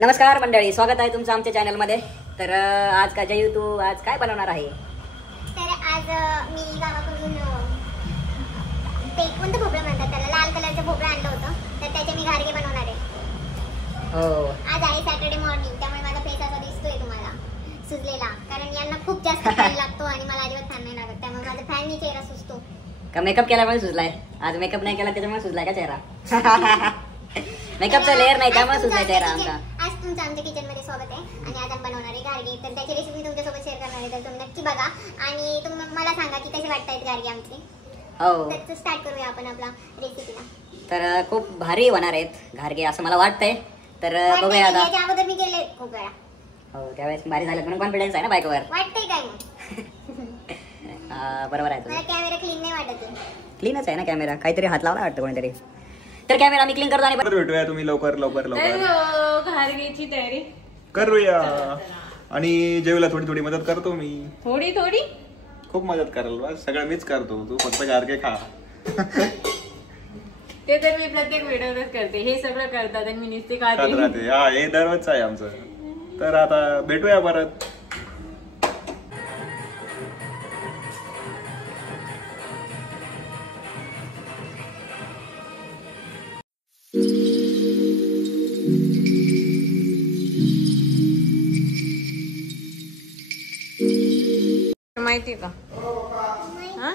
नमस्कार मंडळी, स्वागत आहे तुमचं आमच्या चॅनलमध्ये. तर आज का जयू तू आज काय बनवणार आहे? तर आज मी गावाकडून ते कोणतं भोपळं म्हणतात त्याला, लाल कलरचं भोपळं आणलं होतं, तर त्याचे मी घारगे बनवणार आहे. हो, आज आहे सॅटर्डे मॉर्निंग, त्यामुळे माझा फेस असा दिसतोय तुम्हाला सुजलेला, कारण यांना खूप जास्त फॅन लागतो आणि मला अजिबात फॅन नाही लागत, त्यामुळे माझा फॅननी चेहरा सुजतो. का मेकअप केल्यामुळे सुजलाय? आज मेकअप नाही केला त्याच्यामुळे सुजलाय का चेहरा? मेकअपचा लेअर नाही त्यामुळे सुजलाय चेहरा आमचा. आज तुमचं आमच्या किचन मध्ये स्वागत आहे आणि आज आपण बनवणार आहे घारगे. तर त्याची रेसिपी तुमच्यासोबत शेअर करणार आहे, तर तुम्ही नक्की बघा आणि तुम्ही मला सांगा की कसे वाटतायत घारगे आमचे. हो, तर स्टार्ट करूया आपण आपला रेसिपीला. तर खूप भारी होणार आहेत घारगे असं मला वाटतंय. तर बघूया आता. याच्या अगोदर मी केले खूप वेळा. हो, त्यावेळेस भारी झालं म्हणून कॉन्फिडन्स आहे ना बायकोवर. वाटतंय काय मग? बरोबर आहे मला तुझं. कॅमेरा क्लीन नाही वाटत आहे. क्लीनच आहे ना कॅमेरा, काहीतरी हात लावला वाटतं कोणीतरी. तर कॅमेरा मी क्लीन करतो आणि भेटूया. तुम्ही लवकर लवकर लवकर घारगेची तयारी करूया. आणि जेवला थोडी थोडी मदत करतो मी. थोडी थोडी खूप मदत कराल बस, सगळं मीच करतो, तू फक्त घारगे खा. ते तर मी प्रत्येक व्हिडिओच करते, हे सगळं करतात आणि मी नुसते खात खाते. राहते. हा, हे दररोजच आहे आमचं. तर आता भेटूया परत. माहिती का? हा?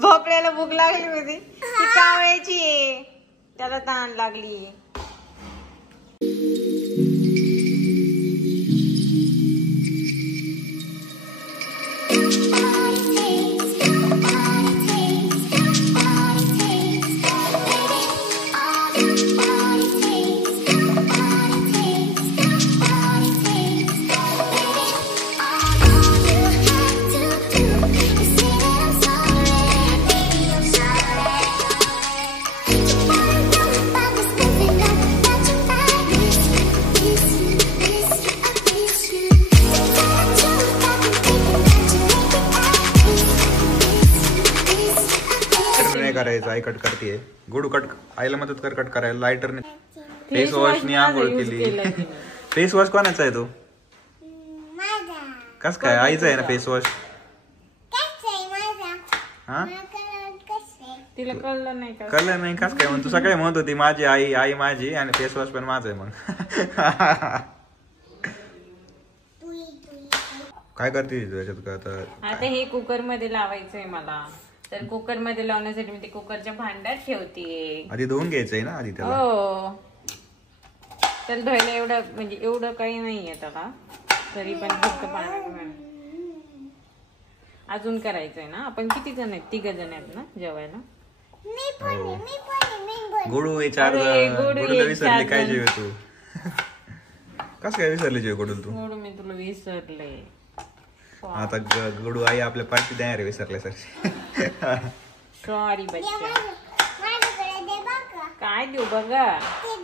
भोपळ्याला भूक लागली होती, ती कावळ्याची आहे, त्याला तहान लागली. करायचं आई कट करते. गुडू कट, आईला मदत कर कट करायला. लायटरने फेस वॉशने आंघोळ केली. फेस वॉश कोणाचा आहे तो? कस काय? आईचा आहे ना फेस वॉश. हा, तिला कळलं नाही का? कळलं नाही कस काय? तू सकाळी म्हणत होती माझी आई, आई माझी, आणि फेस वॉश पण माझं आहे. मग काय करते त्याच्यात का आता हे कुकर मध्ये लावायचंय मला, तर कुकर मध्ये लावण्यासाठी मी ते कुकरच्या भांड्यात ठेवते. आधी धुवून घ्यायचंय ना आधी त्याला. हो, तर धुवायला एवढं म्हणजे एवढं काही नाहीये त्याला, तरी पण फक्त पाण्यात अजून करायचंय ना. आपण किती जण आहेत? 3 जण आहेत ना जेवायला. गुडू हे 4 अरे, जण. गुडू गुडूला हे विसरले 4 काय जण. जेव तू? कस काय विसरले जेव गुडू तू? थोडं मी तुला विसरले. आता गुडू आई आपल्या पाठी द्या रे विसरल्यासारखी. सॉरी बच्चा. काय देऊ बघा?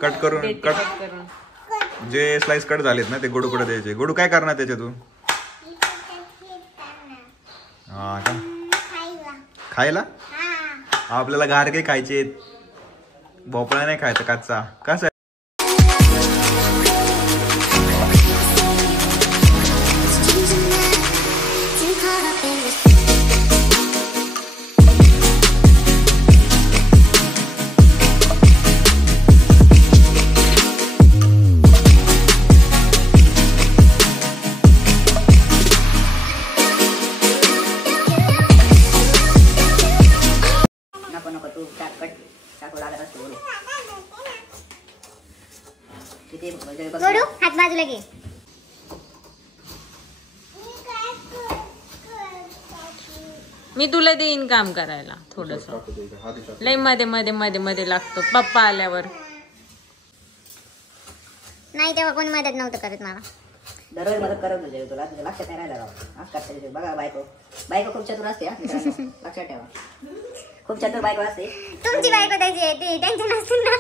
कट करून देते कट कट करून. जे स्लाइस कट झालेत ना ते गुडू कडे द्यायचे. गुडू काय करणार त्याच्या तू? हा का, खायला? आपल्याला घारगे खायचे, भोपळा नाही खायचा कच्चा. कसं मी तुला देईन काम करायला थोडस. लय मध्ये मध्ये मध्ये मध्ये लागतो पप्पा आल्यावर. नाही तेव्हा कोणी मदत नव्हतं करत मला. दररोज मदत करत म्हणजे तुला तुझ्या लक्षात नाही राहिलं राव. आज करता बघा बायको खूप चतुर असते हा मित्रांनो. लक्षात ठेवा खूप चतुर बायको असते. तुमची बायको त्याची आहे ती टेन्शन असते ना.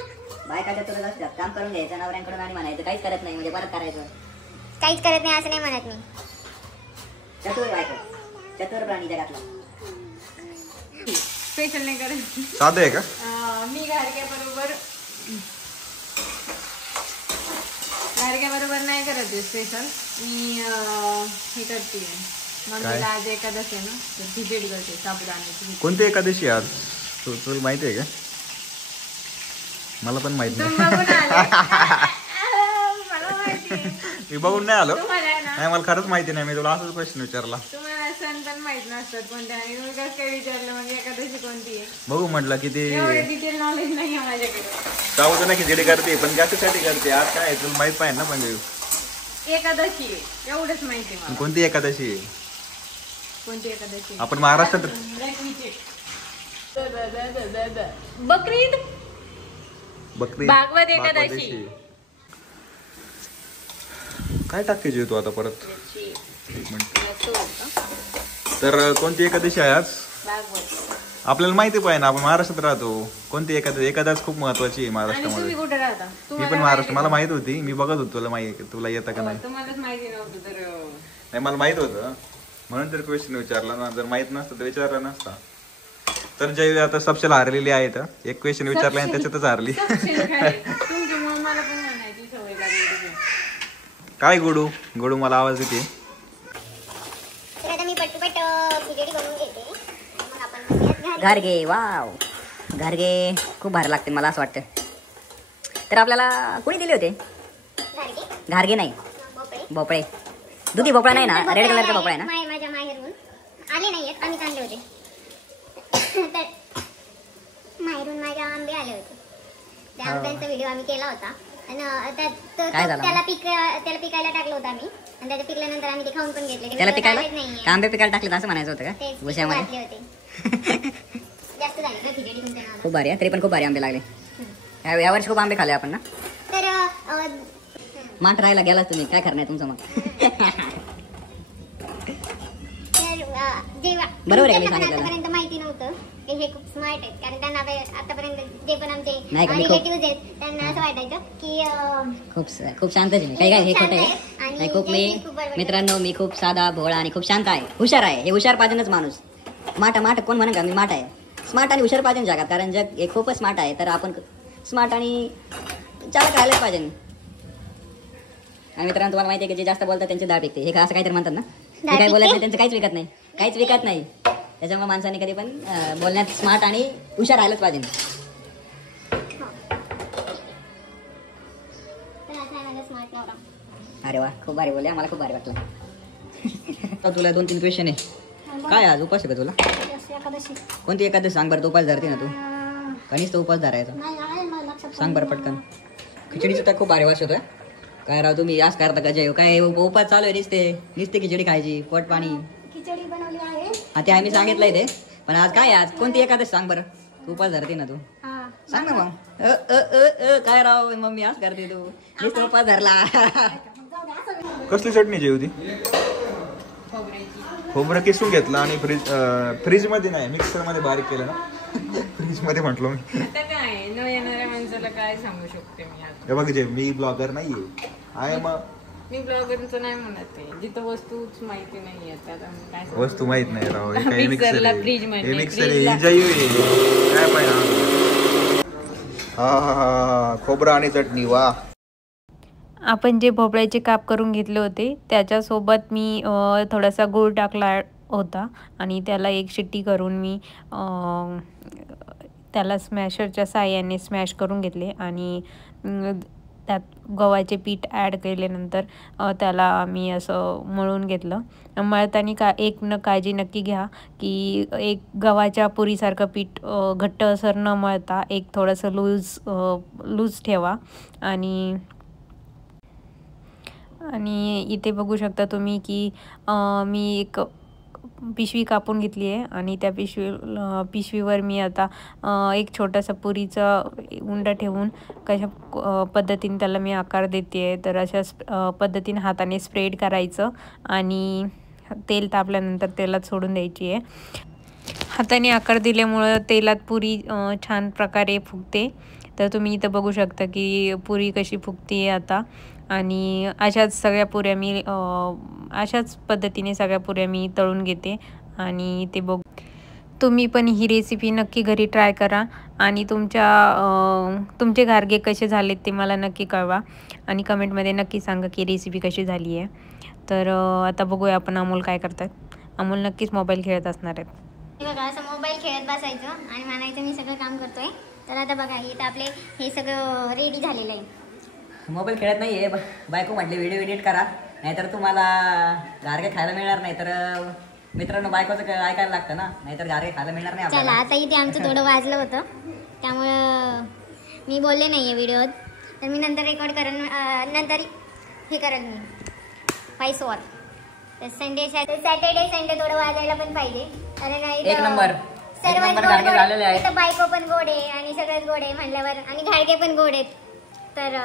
बायका चतुरच असतात. काम करून घ्यायचं नवऱ्यांकडून आणि म्हणायचं काहीच करत नाही म्हणजे परत करायचं. काहीच करत नाही असं नाही म्हणत मी. चतुर बायको चतुर प्राणी जगातला. स्पेशल नाही करायचं. साधं आहे का? मी घारग्याबरोबर नाही करत स्पेशल. मी हे करते मम्मीला आज एकादशी आहे ना तर खिचडी करते साबुदाण्याची. कोणती एकादशी आज तुला माहिती आहे का? मला पण माहित नाही. मी बघून नाही आलो. नाही मला खरंच माहिती नाही. मी तुला असंच क्वेश्चन विचारला. तुम्हाला सण पण माहित नसतात कोणत्या आणि तुम्ही कसं काय विचारलं म्हणजे एकादशी कोणती आहे. बघू म्हटलं की ते एवढं डिटेल नॉलेज नाही आहे माझ्याकडे. साबुदाणा ना खिचडी करते पण कशासाठी करते आज काय तुला माहित पाहिजे ना. म्हणजे एकादशी आहे एवढंच माहिती मला. कोणती एकादशी आहे? कोणती एकादशी? आपण महाराष्ट्रात बकरीद बकरी भागवत एकादशी. काय टाकते जीव तू आता परत? एक मिनिट. तर कोणती एकादशी आहे आज? आपल्याला माहिती पाहिजे ना. आपण महाराष्ट्रात राहतो. कोणती एकादशी? एकादश खूप महत्वाची आहे महाराष्ट्रामध्ये. कुठे राहता? मी पण महाराष्ट्र. मला माहित होती. मी बघत होतो तुला येतं का नाही. तुम्हालाच माहिती नव्हतं तर नाही मला माहित होतं म्हणून तर क्वेश्चन विचारला ना. जर माहित नसतं तर विचारला नसता. तर जय आता सबशेल हारलेली आहे. तर एक क्वेश्चन विचारला आणि त्याच्यातच हारली. तुमच्यामुळे मला पण म्हणायची सवय लागली. काय गोडू गोडू मला आवाज देते. तर आता मी पटपट खिचडी बनवून घेते. मग आपण घारगे वाव घारगे खूप भारी लागते मला असं वाटतं. तर आपल्याला कोणी दिले होते? घारगे नाही भोपळे. दुधी भोपळा नाही ना? रेड कलरचा भोपळा आहे ना? माझ्या माहेरून आले नाहीयेत. आम्ही चांगले होते. तर माहेरून माझ्या आंबे आले होते. त्या आंब्यांचा व्हिडिओ आम्ही केला होता आणि त्याला पिकायला टाकलं होतं आम्ही. आणि त्याच्या पिकल्यानंतर आम्ही ते खाऊन पण घेतले. त्याला पिकायला आंबे पिकायला टाकले असं म्हणायचं होतं का? भुशामध्ये जास्त झाले ना खिचडी तुमच्या नावाला. खूप भारी आहे. तरी पण खूप भारी आंबे लागले. यावर्षी खूप आंबे खाल्ले आपण ना. तर माठ राहायला गेलाच तुम्ही. काय करणार तुमचं मग? बरोबर आहे मी सांगितलं. आतापर्यंत माहिती नव्हतं की हे खूप स्मार्ट आहेत. कारण त्यांना आतापर्यंत जे पण आमचे नाही का, मी रिलेटिव्ह आहेत त्यांना असं वाटायचं की खूप शांत आहे. काही हे खोटं आहे. नाही खूप मी मित्रांनो मी खूप साधा भोळा आणि खूप शांत आहे. हुशार आहे. हे हुशार पाहिजेच माणूस. माठ कोण म्हणा का मी माठ आहे. स्मार्ट आणि हुशार पाहिजे जगात. कारण जग हे खूपच स्मार्ट आहे. तर आपण स्मार्ट आणि चालक राहिलंच पाहिजे. आणि मित्रांनो तुम्हाला माहिती आहे की जे जास्त बोलतात त्यांची दाढ पिकते. हे असं काहीतरी म्हणतात ना. जे काही बोलत नाही त्यांचं काहीच विकत नाही. त्याच्यामुळे माणसाने कधी पण बोलण्यात स्मार्ट आणि हुशार राहिलंच पाहिजे. अरे वा खूप भारी बोलले. मला खूप भारी वाटलं. तुला 2-3 क्वेश्चन आहे. काय आज उपास आहे का तुला? कोणती एखादं सांग बरं. उपास धरते ना तू? कणीच तो उपास धरायचा. सांग बरं पटकन. खिचडीचं तर खूप भारी वास होतं. काय राव तुम्ही आज करता का जय? काय उपास चालू आहे? नुसते खिचडी खायची पोट पाणी. खिचडी बनवली आहे. हा ते आम्ही सांगितलंय ते. पण आज काय आज कोणती एखादं सांग बरं. उपास धरते ना तू? सांग ना मग. काय राव मम्मी आज करते तू? नुसतं उपास धरला. कसली चटणी जी होती? खोबरं किसून घेतलं आणि फ्रीज मध्ये नाही मिक्सर मध्ये बारीक केलं ना. फ्रीज मध्ये म्हटलो मी. आता काय न येणाऱ्या माणसाला काय सांगू शकते मी आज. हे बघ जे मी ब्लॉगर नाहीये. आहे मग मी ब्लॉगरचं नाही म्हणत आहे. जिथं वस्तूच माहिती नाही आहे त्यात काय वस्तू माहित नाही राव. हे काय मिक्सरला मिक्सर फ्रीज आहे? मध्ये हे मिक्सर आहे. काय पाहिजे? हा खोबरं आणि चटणी वा. आपण जे भोपळ्याचे काप करून घेतले होते त्याच्यासोबत मी थोडासा गूळ टाकला होता आणि त्याला एक शिट्टी करून मी त्याला स्मॅशरच्या साहाय्याने स्मॅश करून घेतले आणि त्यात गव्हाचे पीठ ॲड केल्यानंतर त्याला मी असं मळून घेतलं. मळताना एक काळजी नक्की घ्या की एक गव्हाच्या पुरीसारखं पीठ घट्टसर न मळता एक थोडंसं लूज ठेवा. आणि इथे बघू शकता तुम्ही की मी एक पिशवी कापून घेतली आहे आणि त्या पिशवीवर मी आता एक छोटासा पुरीचा उंडा ठेवून कशा पद्धतीने त्याला मी आकार देते आहे. तर अशा पद्धतीने हाताने स्प्रेड करायचं आणि तेल तापल्यानंतर तेलात सोडून द्यायची आहे. हाताने आकार दिल्यामुळं तेलात पुरी छान प्रकारे फुगते. तर तुम्ही इथं बघू शकता की पुरी कशी फुगते आहे आता. आणि अशाच सगळ्या पुऱ्या मी अशाच पद्धतीने सगळ्या पुऱ्या मी तळून घेते आणि ते बघू. तुम्ही पण ही रेसिपी नक्की घरी ट्राय करा आणि तुमचे घारगे कसे झालेत ते मला नक्की कळवा आणि कमेंटमध्ये नक्की सांगा की रेसिपी कशी झाली आहे. तर आता बघूया आपण अमोल काय करतात. अमोल नक्कीच मोबाईल खेळत असणार आहेत. बघा असं मोबाईल खेळत बसायचं आणि म्हणायचं मी सगळं काम करतोय. तर आता बघा इथं आपले हे सगळं रेडी झालेलं आहे. मोबाईल खेळत नाही आहे. बायको म्हटली व्हिडिओ एडिट करा नाहीतर तुम्हाला गारगे खायला मिळणार नाही. तर मित्रांनो बायकोचं ऐकायला लागतं ना, नाहीतर गारगे खायला मिळणार नाही चला आपल्याला. आता इथे आमचं थोडं वाजलं होतं त्यामुळं मी बोलले नाही आहे व्हिडिओत. तर मी नंतर रेकॉर्ड करेन, नंतर हे करेन मी व्हॉइस ओव्हर. तर सॅटर्डे संडे थोडं वाजायला पण पाहिजे कारण एक नंबर गारगे झालेले आहेत. इथं बायको पण गोड आहे आणि सगळंच गोड आहे म्हणल्यावर आणि घाडगे पण गोड आहेत. तर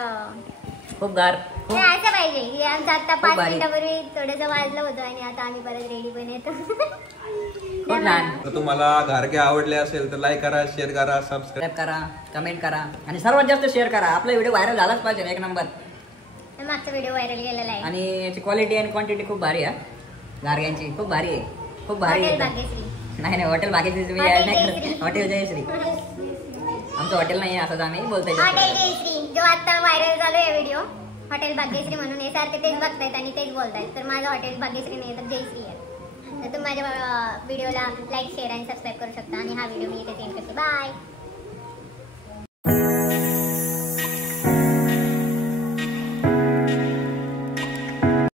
खूप गार नाही, असं पाहिजे की आमचं आता 5 भारी. मिनिटापूर्वी थोडंसं वाजलं होतं आणि आता आम्ही परत रेडी पण येतो. खूप छान. तर तुम्हाला घारगे आवडले असेल तर लाईक करा, शेअर करा, सबस्क्राईब सबस्क्राईब करा, कमेंट करा आणि सर्वात जास्त शेअर करा. आपला व्हिडिओ व्हायरल झालाच पाहिजे. एक नंबर. मागचा व्हिडिओ व्हायरल गेलेला आहे आणि याची क्वालिटी आणि क्वांटिटी खूप भारी आहे. गारग्यांची खूप भारी आहे, खूप भारी हॉटेल आहे. भाग्यश्री. नाही हॉटेल भाग्यश्री तुम्ही हॉटेल नाही जयश्री. करत. हॉटेल जयश्री आमचं हॉटेल नाही आहे असं आम्ही बोलतोय. हॉटेल जयश्री जो आता व्हायरल झालो आहे व्हिडिओ हॉटेल भाग्यश्री म्हणून हे सारखे तेच बघतायत आणि तेच बोलतायत. तर माझं हॉटेल भाग्यश्री नाही तर जयश्री आहे. तर तुम्ही माझ्या व्हिडिओला लाईक शेअर आणि सबस्क्राईब करू शकता आणि हा व्हिडिओ मी इथे सेंड करते. बाय.